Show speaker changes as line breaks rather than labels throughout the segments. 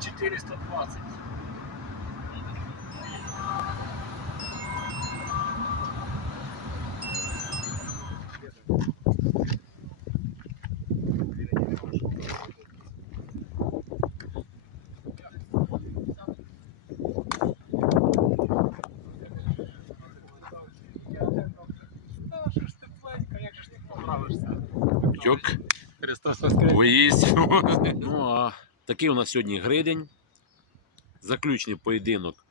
420. Та що ж тепленько, як же ж не поправишся?
Тьок,
Христос воскрес.
поїсть. Ну а такий у нас сьогодні гридень. Заключний поєдинок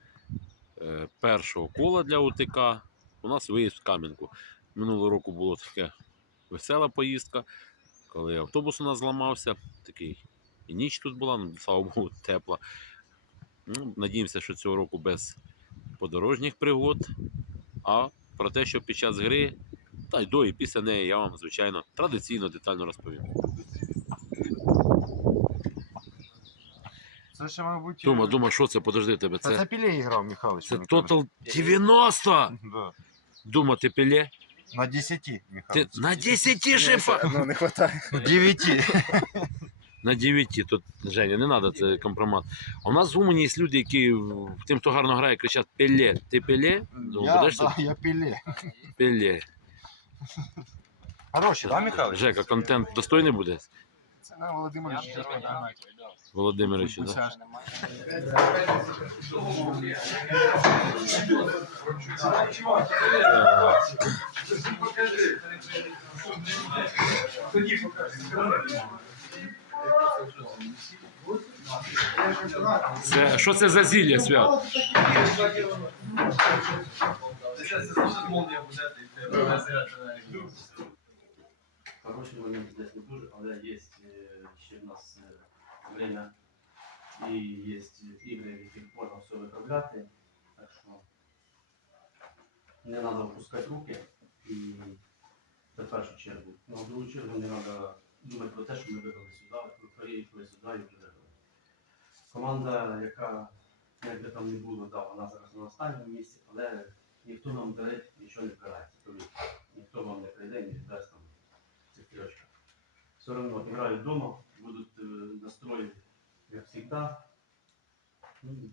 е, першого кола для УТК. У нас виїзд в Кам'янку. Минулого року була така весела поїздка, коли автобус у нас зламався. Такий і ніч тут була, ну, слава Богу, тепла. Ну, надіємося, що цього року без подорожніх пригод. А про те, що під час гри, та й до і після неї я вам, звичайно, традиційно детально розповім.
Це ще, мабуть,
Дума, дума, що це? Подожди тебе.
Це,
Це,
це Пілей грав, Михайлович.
це
мені кажуть.
90!
Да.
Дума, ти пілє?
На 10,
Ти
Михайлович.
на 10 шифа!
Ну, не хватає.
9.
На 9. Тут, Женя, не треба, це компромат. У нас в Умані є люди, які в- тим, хто гарно грає, кричать пілє. Ти пілє? Ну,
Я,
будеш
да, я Піле.
пілє.
Хороший, да, Михайлович?
Жека, контент достойний буде?
Це на Володимир
Володимирович, так? Да? Це, що це за зілля, свят?
Хороший момент здесь не дуже, але есть е, ще в нас е, время і є ігри, в яких можна все виправляти. Так що не треба опускати руки і це в першу чергу. Ну, в другу чергу не треба думати про те, що ми виграли сюди, ми приїхали сюди і виграли. Команда, яка як би там не було, да, вона зараз на останньому місці, але ніхто нам вперед нічого не. Тобто ніхто вам не прийде, не віддасть там цих трьошка. Все одно грають вдома, будуть е, настрої, як завжди. Ну,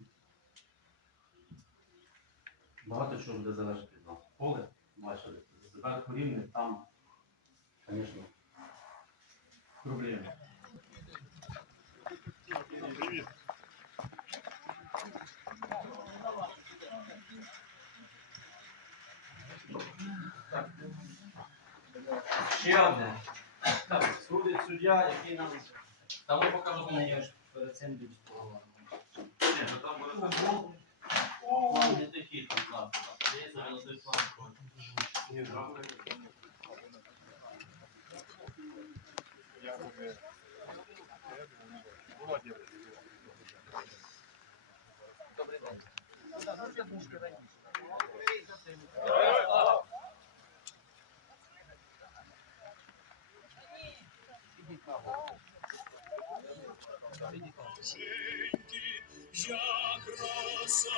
багато чого буде залежати від нас. Поле, бачили, зверху рівне, там, звісно, проблеми.
Ще одне. Так, судить суддя, який нам. Там ми покажу мені я ж перед цим більш поговоримо.
Ні, то там буде. План не такий там план. Є зараз той план.
Як роса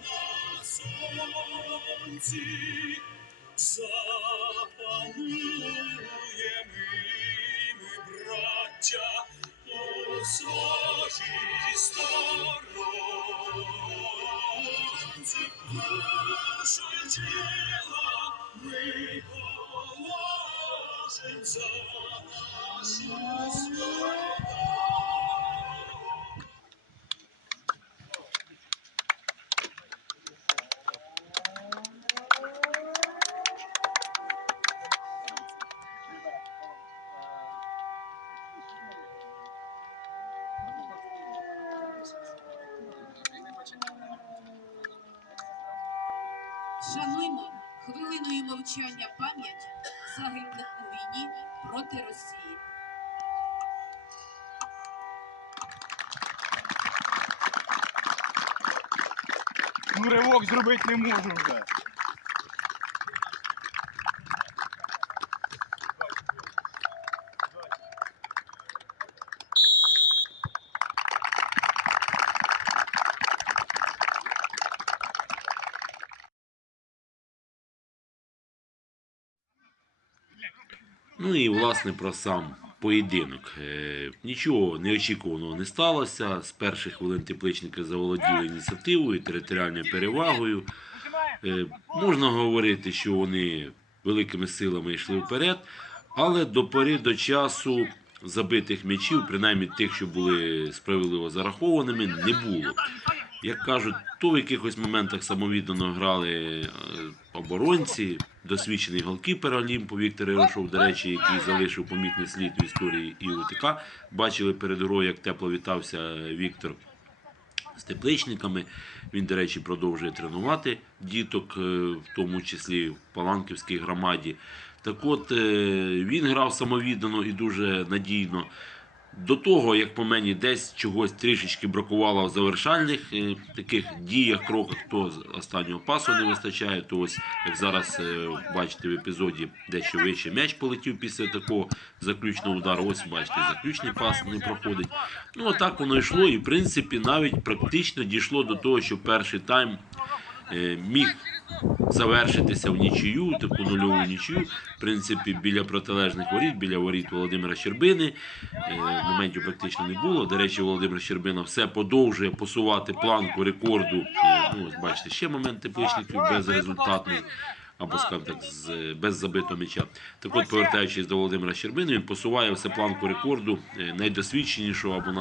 на сонці, запануємо ми, браття, у своїй сторонці. Й тіло ми положим за нашу
проти Росії.
Ну, ривок зробити не можу вже.
Ну і власне про сам поєдинок. Е, Нічого неочікуваного не сталося. З перших хвилин тепличники заволоділи ініціативою, територіальною перевагою. Е, Можна говорити, що вони великими силами йшли вперед, але до пори до часу забитих м'ячів, принаймні тих, що були справедливо зарахованими, не було. Як кажуть, то в якихось моментах самовіддано грали е, оборонці, досвідчений голкіпер Олімпу Віктор Ярошов, до речі, який залишив помітний слід в історії і. Бачили перед грою, як тепло вітався Віктор з тепличниками. Він, до речі, продовжує тренувати діток, е, в тому числі в Паланківській громаді. Так от е, він грав самовіддано і дуже надійно. До того, як по мені, десь чогось трішечки бракувало в завершальних е, таких діях, кроках, то останнього пасу не вистачає, то ось як зараз е, бачите в епізоді, дещо вище м'яч полетів після такого заключного удару. Ось бачите, заключний пас не проходить. Ну, отак воно йшло, і в принципі навіть практично дійшло до того, що перший тайм міг завершитися в нічию, таку нульову нічию. В принципі, біля протилежних воріт, біля воріт Володимира Щербини. Е, моментів практично не було. До речі, Володимир Щербина все подовжує посувати планку рекорду. Е, ну, ось бачите, ще момент тепличників безрезультатний. Або, скажімо так, з, без забитого м'яча. Так от, повертаючись до Володимира Щербини, він посуває все планку рекорду е, найдосвідченішого або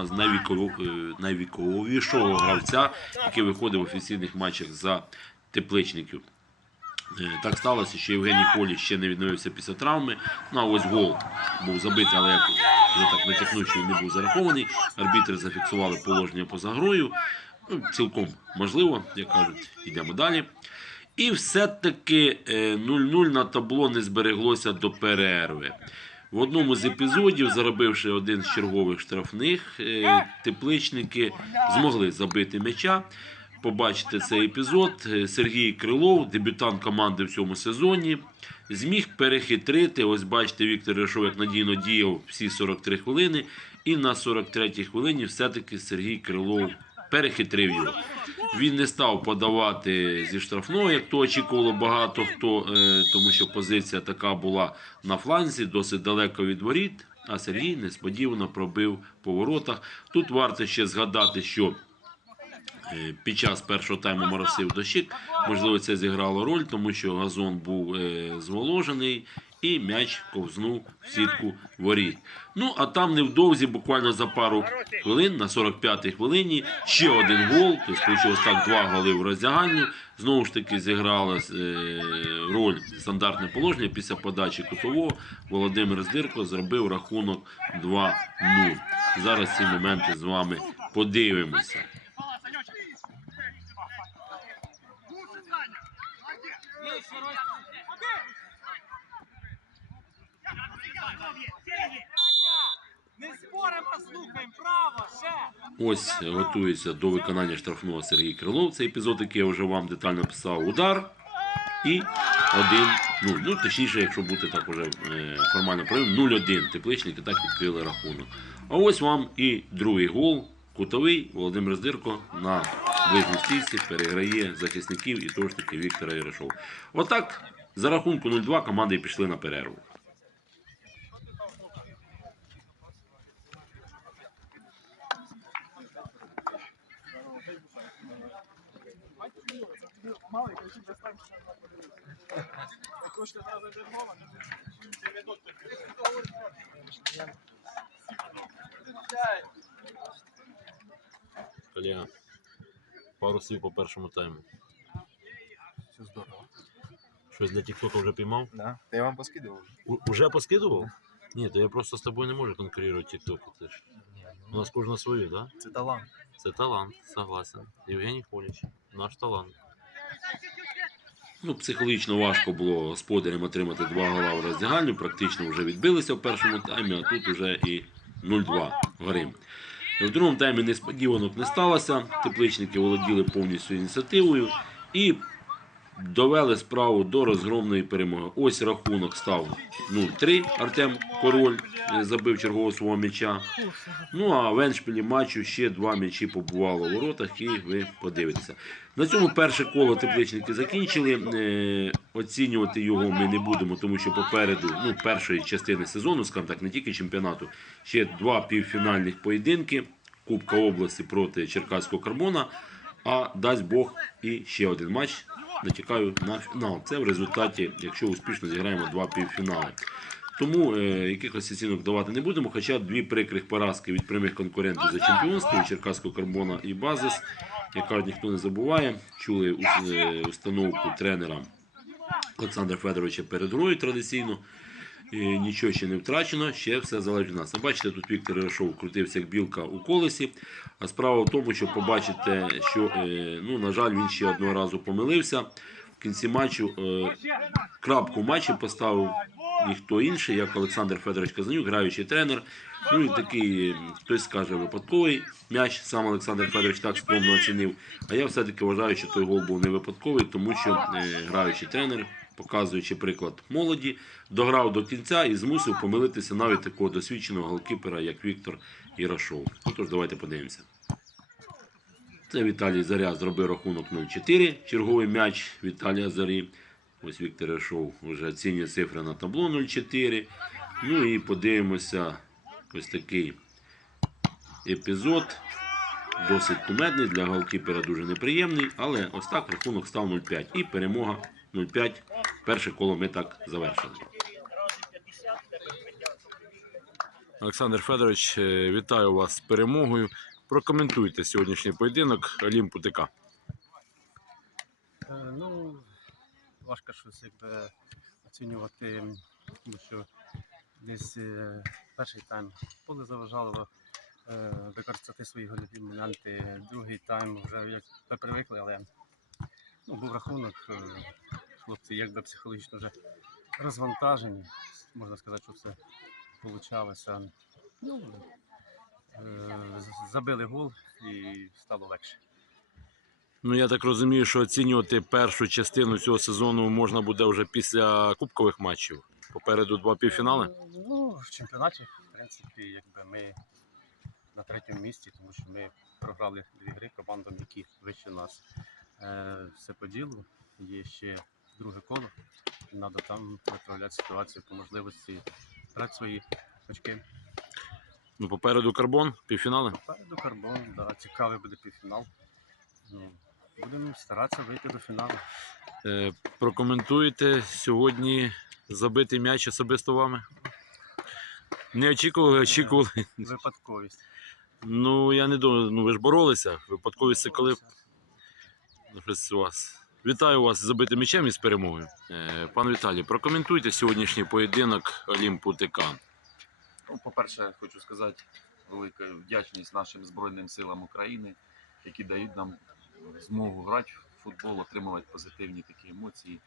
е, найвіковішого гравця, який виходив в офіційних матчах за тепличників. Е, Так сталося, що Євгеній Полі ще не відновився після травми. Ну а ось гол був забитий, але як вже так він не був зарахований. Арбітри зафіксували положення поза грою. Ну, цілком можливо, як кажуть, йдемо далі. І все-таки е, 0-0 на табло не збереглося до перерви. В одному з епізодів, заробивши один з чергових штрафних, е, тепличники змогли забити м'яча. Побачите цей епізод. Е, Сергій Крилов, дебютант команди в цьому сезоні, зміг перехитрити. Ось бачите, Віктор Решов як надійно діяв всі 43 хвилини. І на 43-й хвилині все-таки Сергій Крилов перехитрив його. Він не став подавати зі штрафного, як то очікувало багато хто, е, тому що позиція така була на фланзі, досить далеко від воріт. А Сергій несподівано пробив по воротах. Тут варто ще згадати, що е, під час першого тайму моросив дощик. Можливо, це зіграло роль, тому що газон був е, зволожений і м'яч ковзнув в сітку воріт. Ну, а там невдовзі, буквально за пару хвилин, на 45-й хвилині, ще один гол. Тобто, вийшло так два голи в роздягальню. Знову ж таки зіграла е, роль стандартне положення після подачі кутового. Володимир Здирко зробив рахунок 2-0. Зараз ці моменти з вами подивимося.
Не споримо, а слухаємо, право, ще.
Ось готується до виконання штрафного Сергій Крилов. Це епізод, який я вже вам детально писав. Удар і 1 0 Ну, точніше, якщо бути так уже е, формально правильно, 0-1. Тепличники так відкрили рахунок. А ось вам і другий гол. Кутовий Володимир Здирко на ближній стійці переграє захисників і таки Віктора Ярошов. Отак, за рахунку 0-2 команди пішли на перерву. Колега, пару слів по першому тайму.
Все здорово.
Щось для Тіктока вже піймав?
Да. Та я вам поскидував.
У- Уже поскидував? Ні, то я просто з тобою не можу конкурувати TikTok. Це ж у нас кожна своє, да?
Це талант.
Це талант, согласен. Євгеній Поліч, наш талант. Ну, психологічно важко було господарям отримати два гола в роздягальню. Практично вже відбилися в першому таймі, а тут вже і 0-2 горим. В другому таймі несподіванок не сталося. Тепличники володіли повністю ініціативою і довели справу до розгромної перемоги. Ось рахунок став 0-3. Артем Король е, забив чергового свого м'яча. Ну а в еншпілі матчу ще два м'ячі побувало у воротах, і ви подивитеся. На цьому перше коло тепличники закінчили. Е, Оцінювати його ми не будемо, тому що попереду ну, першої частини сезону, скажімо так, не тільки чемпіонату, ще два півфінальних поєдинки Кубка області проти Черкаського карбона. А дасть Бог і ще один матч. Натякаю на фінал. Це в результаті, якщо успішно зіграємо два півфінали. Тому е, якихось оцінок давати не будемо. Хоча дві прикрих поразки від прямих конкурентів за чемпіонство Черкаського карбона і Базис, яка ніхто не забуває. Чули е, установку тренера Олександра Федоровича перед грою традиційно. Нічого ще не втрачено, ще все залежить від нас. Бачите, тут Віктор Ярошов крутився як білка у колесі. А справа в тому, що побачите, що е, ну, на жаль, він ще одного разу помилився. В кінці матчу е, крапку в матчі поставив ніхто інший, як Олександр Федорович Казанюк, граючий тренер. Ну і такий, хтось скаже, випадковий м'яч, сам Олександр Федорович так скромно оцінив. А я все-таки вважаю, що той гол був не випадковий, тому що е, граючий тренер, показуючи приклад молоді, дограв до кінця і змусив помилитися навіть такого досвідченого голкіпера, як Віктор Ярошов. Отож, давайте подивимося. Це Віталій Заря зробив рахунок 0-4. Черговий м'яч Віталія Зарі. Ось Віктор Ярошов вже оцінює цифри на табло 0-4. Ну і подивимося ось такий епізод. Досить кумедний, для голкіпера дуже неприємний, але ось так рахунок став 0-5. І перемога 0-5. Перше коло ми так завершили. Олександр Федорович, е, вітаю вас з перемогою. Прокоментуйте сьогоднішній поєдинок Олімпу ТК.
Е, Ну, важко щось якби оцінювати, тому що десь е, перший тайм поле заважало використати свої гольові моменти. Другий тайм вже як привикли, але ну, був рахунок. Хлопці якби психологічно вже розвантажені. Можна сказати, що все получалося. Ну, е, забили гол і стало легше.
Ну я так розумію, що оцінювати першу частину цього сезону можна буде вже після кубкових матчів. Попереду два півфінали.
Ну, в чемпіонаті, в принципі, якби ми на третьому місці, тому що ми програли дві гри командам, які вище нас. Е, все по ділу. Є ще друге коло. Треба там виправляти ситуацію по можливості брати свої очки.
Ну, попереду карбон, півфінали.
Попереду карбон, да, цікавий буде півфінал. Ну, будемо старатися вийти до фіналу.
Е, прокоментуєте сьогодні забитий м'яч особисто вами? Не очікували, очікували.
Випадковість.
Ну я не думаю, ну ви ж боролися. Випадковість це коли Ну, у вас. Вітаю вас з забитим м'ячем і з перемогою. Е, пан Віталій, прокоментуйте сьогоднішній поєдинок Олімпу ТК.
Ну, по-перше, хочу сказати велику вдячність нашим Збройним силам України, які дають нам змогу грати в футбол, отримувати позитивні такі емоції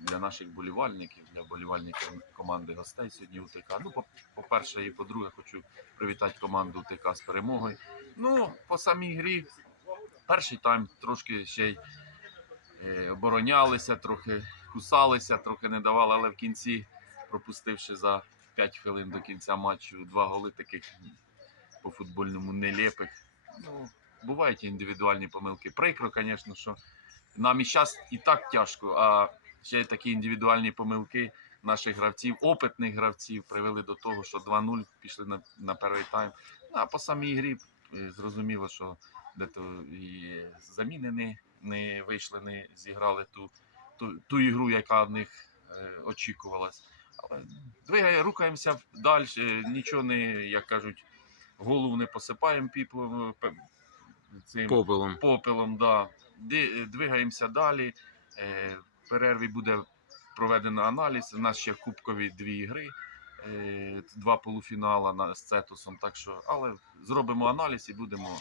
для наших болівальників, для болівальників команди гостей сьогодні УТК. Ну, по- по-перше, і по-друге, хочу привітати команду УТК з перемогою. Ну, по самій грі, перший тайм трошки ще й оборонялися, трохи кусалися, трохи не давали, але в кінці, пропустивши за 5 хвилин до кінця матчу два голи таких по футбольному нелепих. Ну, бувають індивідуальні помилки. Прикро, звісно, що нам і зараз і так тяжко, а ще такі індивідуальні помилки наших гравців, опитних гравців, привели до того, що 2-0 пішли на, на перший тайм. Ну, А по самій грі е, зрозуміло, що де-то і заміни не, вийшли, не зіграли ту, ту, ту ігру, яка в них е, очікувалась. Але двигає, рухаємося далі, нічого не, як кажуть, голову не посипаємо піплом, цим
Попелом.
попелом, да. Двигаємося далі. Е, В перерві буде проведено аналіз. У нас ще кубкові дві ігри, е, два полуфінала на- з Цетусом. Так що, але зробимо аналіз і будемо.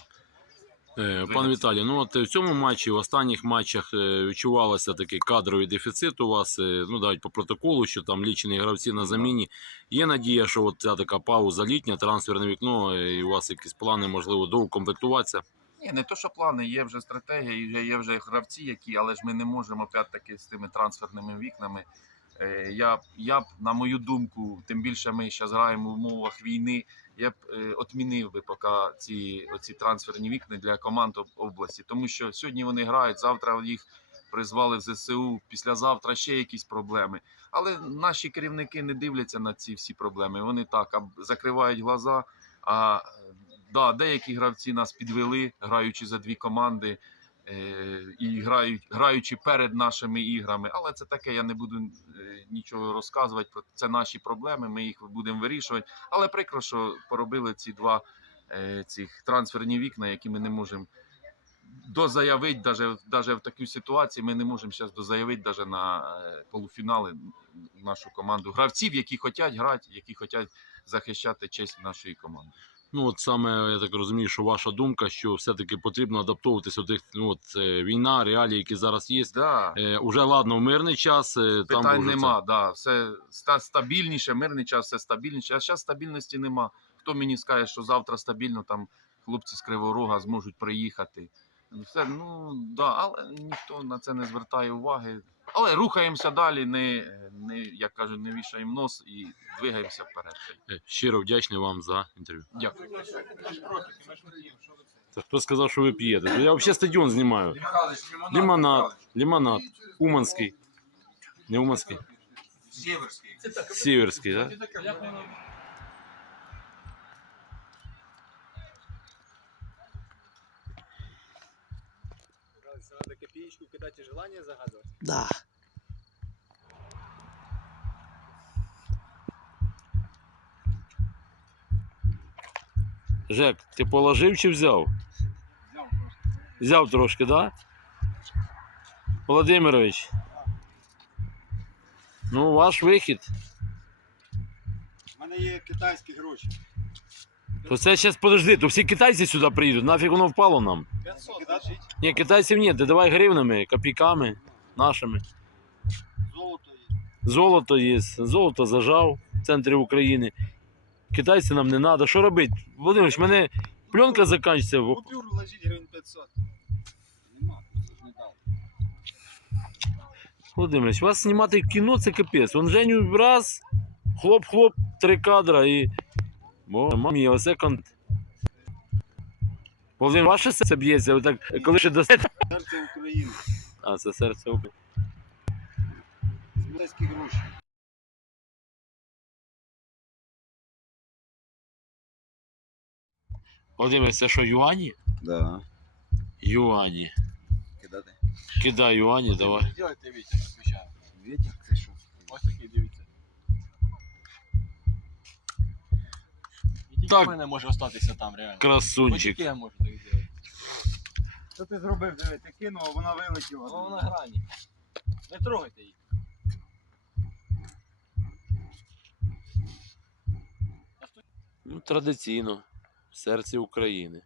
Е, Пан Віталій, ну от в цьому матчі, в останніх матчах е, відчувалося такий кадровий дефіцит у вас. е, Ну, навіть по протоколу, що там лічені гравці на заміні. Є надія, що от ця така пауза літня, трансферне вікно, е, і у вас якісь плани, можливо, доукомплектуватися.
Ні, не то, що плани, є вже стратегія, є вже гравці, які, але ж ми не можемо опять-таки з тими трансферними вікнами. Е, я, б- я б, на мою думку, тим більше ми зараз граємо в умовах війни, я б е, отмінив би поки ці оці трансферні вікна для команд області, тому що сьогодні вони грають, завтра їх призвали в ЗСУ, післязавтра ще якісь проблеми. Але наші керівники не дивляться на ці всі проблеми. Вони так а, закривають глаза. А да, деякі гравці нас підвели, граючи за дві команди. Е, і грають, граючи перед нашими іграми. Але це таке, я не буду е, нічого розказувати. Це наші проблеми. Ми їх будемо вирішувати. Але прикро, що поробили ці два е, цих трансферні вікна, які ми не можемо дозаявити, даже, даже в такій ситуації ми не можемо зараз дозаявити даже на е, полуфінали нашу команду гравців, які хочуть грати, які хочуть захищати честь нашої команди.
Ну, от саме я так розумію, що ваша думка, що все-таки потрібно адаптовуватися до тих, ну, от, е, війна, реалії, які зараз є.
Да.
Е, уже ладно, в мирний час. е, там
Питань
вже
нема, да, все ста- стабільніше, мирний час, все стабільніше. А зараз стабільності нема. Хто мені скаже, що завтра стабільно, там хлопці з Кривого Рога зможуть приїхати. Все, ну да, але ніхто на це не звертає уваги. Але рухаємося далі, не, не як кажуть, не вішаємо нос і двигаємося вперед.
Е, Щиро вдячний вам за інтерв'ю.
Дякую.
Та хто сказав, що ви п'єте? Я взагалі стадіон знімаю. Лимонад, лимонад. Уманський. Не Уманський.
Сєверський.
Сіверський, так?
Копеечку и желание загадывать.
Да.
Жек, ти положив чи взяв? Взяв трошки, так? Да? Володимирович. Ну, ваш вихід.
У мене є китайські гроші.
То це зараз подожди, то всі китайці сюди приїдуть, нафіг воно впало нам.
500
Кидати
лежить.
Ні, китайців ні, ти давай гривнами, копійками нашими.
золото є.
Золото є, золото зажав в центрі України. Китайці нам не треба. Що робити? Володимирович, в мене пленка закінчиться.
Купюру лежить гривень 500. Нема, не дав.
Володимирович, вас знімати в кіно це капець. Вон Женю раз, хлоп-хлоп, три кадра і. Бо мамі, оце конт. Володимир, ваше серце б'ється, ви так, коли ще дасте.
Серце України.
А, це серце. України.
Китайські гроші.
Володимир, це що, юані?
Да.
Юані.
Кидати.
Кидай юані, давай.
Делайте вітер, отвечаю.
Вітер, це що?
Ось такий, дивіться. І тільки
Так.
в мене може остатися там реально.
Красунчик.
тільки я можу так зробити.
Що ти зробив? Диви, ти кинув, а вона вилетіла.
Вона на грані. Не трогайте її.
Ну, традиційно. В серці України.